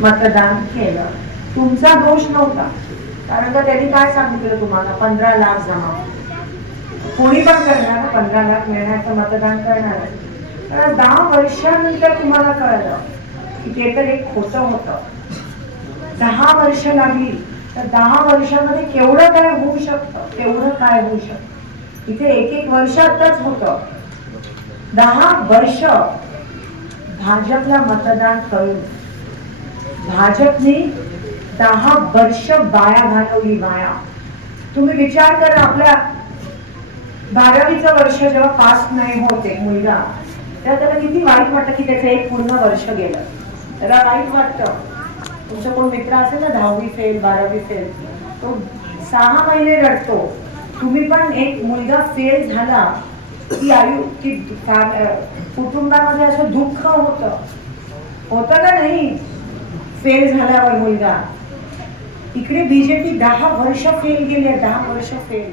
मतदान केलं. तुमचा दोष नव्हता. कारण का त्यांनी काय सांगितलं तुम्हाला? पंधरा लाख जमा. कोणी पण करणार पंधरा लाख मिळण्याचं मतदान करणार. तर दहा वर्षानंतर तुम्हाला कळलं की ते तर एक खोटं होतं. दहा वर्ष लागली तर दहा वर्षामध्ये केवढं काय होऊ शकतं? केवढं काय होऊ शकतं? इथे एक एक वर्षातच होत. होतं दहा वर्ष भाजपला मतदान करून भाजपने दहा वर्ष बाया घालवली बाया तुम्ही विचार करा आपल्या बारावीचं वर्ष जेव्हा पास नाही होते मुलगा तेव्हा त्याला किती वाईट वाटतं की त्याचं एक पूर्ण वर्ष गेलं. त्याला वाईट वाटतं. तुमचा कोण मित्र असेल ना दहावी फेल बारावी फेल तो सहा महिने रडतो. तुम्ही पण एक मुलगा फेल झाला की आयु की कुटुंबामध्ये असं दुःख होतं. होतं का नाही? फेल झाल्यावर मुलगा. इकडे बीजेपी दहा वर्ष फेल गेले दहा वर्ष फेल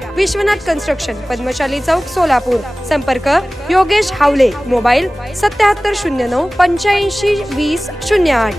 विश्वनाथ कन्स्ट्रक्शन पद्मशाली चौक सोलापूर. संपर्क योगेश हावले मोबाईल सत्याहत्तर शून्य नऊ पंच्याऐंशी वीस शून्य आठ.